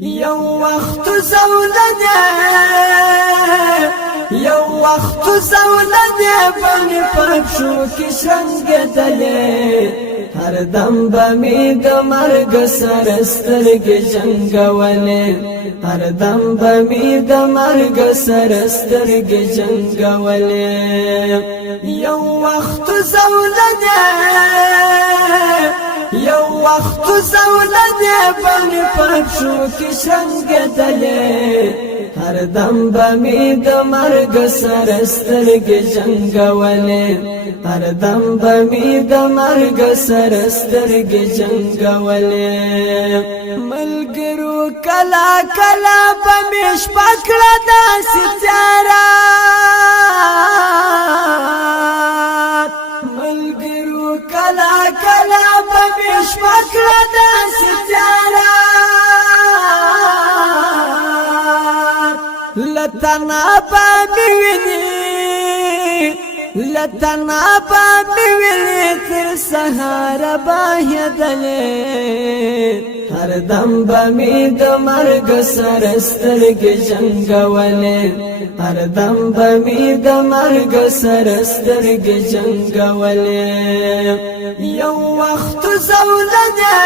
یو وخت زولده یو وخت زولده بنی پښو کې شنګدلې هر دم بمی د مرګ سره سترګې جنگولې هر دم بمی د مرګ سره سترګې جنگولې یو وخت زولده یو وخت زولده بنی پښو کې شنګدلې هر دم بمی د مرګ سره سترګې جنگولې هر دم بمی د مرګ سره سترګې جنگولې ملګرو کلا کلا بمیش پکړه داسې تیارا ملګرو کلا کلا بمیش پکړه داسې تیارا لتنا بابی ویني لتنا بابی ویني تر سهار باهدلې هر دم بمی د مرګ سره سترګې جنگولې هر دم بمی د مرګ سره سترګې جنگولې یو وخت زولده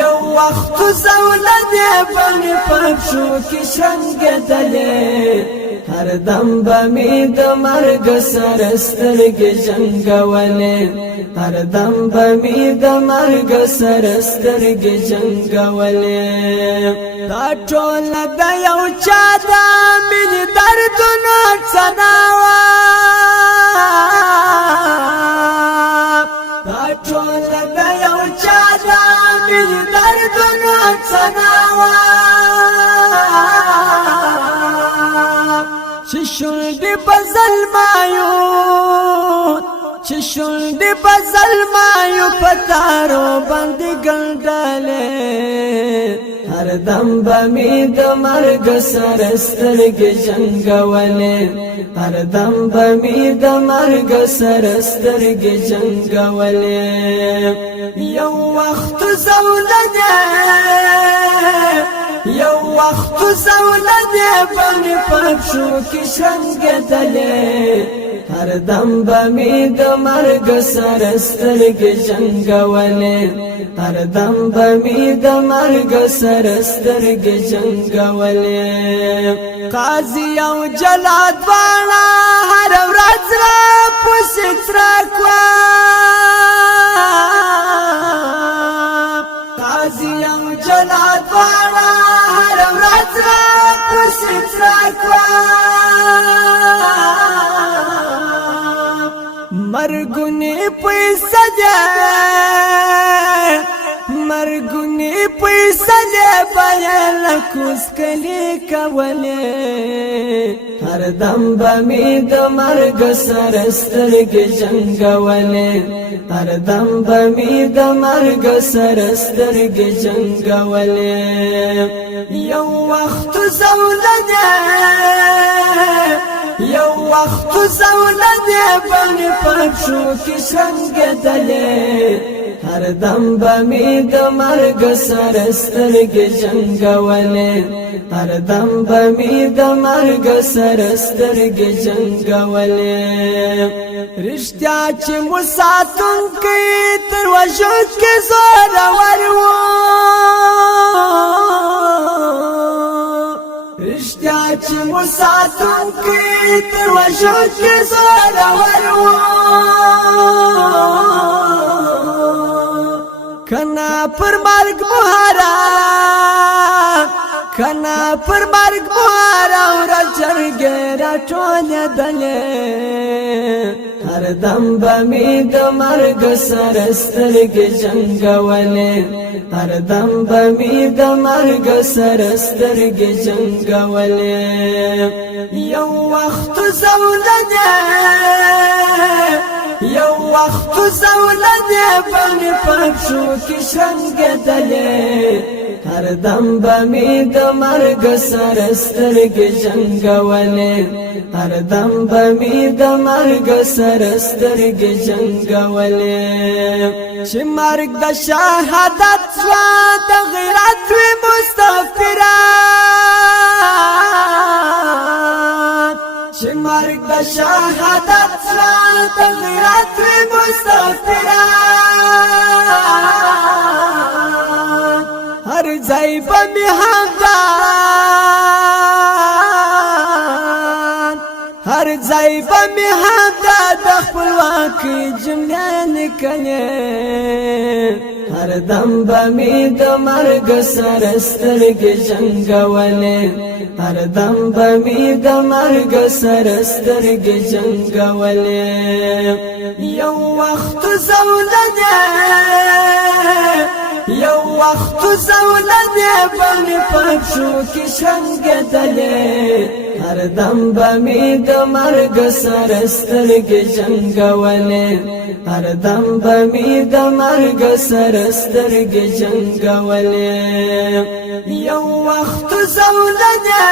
یو وخت زولده بنی پښو کې شنګدلې هر دم بمی د مرګ سره سترګې جنگولې هر دم بمی د مرګ سره سترګې جنگولې دا ټول د یو چا د مینې دردونو څناوه دا ټول د یو چا د مینې دردونو څناوه چې شونډې په ظلمایو چې شونډې په ظلمایو په تارو باندې ګنډلې هر دم بمی د مرګ سره سترګې جنگولې هر دم بمی د مرګ سره سترګې جنگولې یو وخت زولده یو وخت زولده بنی پښو کې شنګدلې هر دم بمی د مرګ سره سترګې جنگولې هر دم بمی د مرګ سره سترګې جنگولې قاضي او جلاد والا هر ورځ را پسې ترکوا قاضي او جلاد والا هر ورځ را پسې ترکوا مرګونی پیسې ده مرګونی پیسې ده بیان کوس کلی کولې هر دم بمی د مرګ سره سترګې جنگولې هر دم بمی د مرګ سره سترګې جنگولې یو وخت زولده یو وخت زولده بنی پښو کې شنګدلې هر دم بمی د مرګ سره سترګې جنگولې هر دم بمی د مرګ سره سترګې جنگولې رښتیا چې مو ساتونکی تر وژل کې زورور وو رښتیا چې مو ساتونکی تر وژل کې زورور وو کنا پر مرګ بهارا کنا پر مرګ بهارا ور جرګه راټول دلې هر دم بمی د مرګ سره سترګې جنگولې هر دم بمی د مرګ سره سترګې جنگولې یو وخت زولده یو وخت زولده بنی پښو کې شنګدلې هر دم بمی د مرګ سره سترګې جنگولې هر دم بمی د مرګ سره سترګې جنگولې چې مرګ د شهادت وا د غیرت تغیرات وی مستغفران هر ځای به می همدان هر ځای به می همدان د خپلواکۍ جملې لیکلې هر دم به می د مرګ سره سترګې جنګولې هر دم به می د مرګ سره سترګې جنګولې یو وخت زولنې یو وخت زولنې به مې پښو کې شنګېدلې هر دم به می د مرګ سره سترګې جنګولې هر دم به می د مرګ سره سترګې جنګولې یو وخت زولنې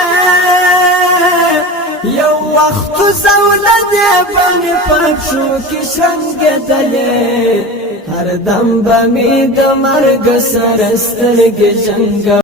یو وخت زولنې به مې پښو کې شنګېدلې هر دم به می د مرګ سره سترګې جنګولې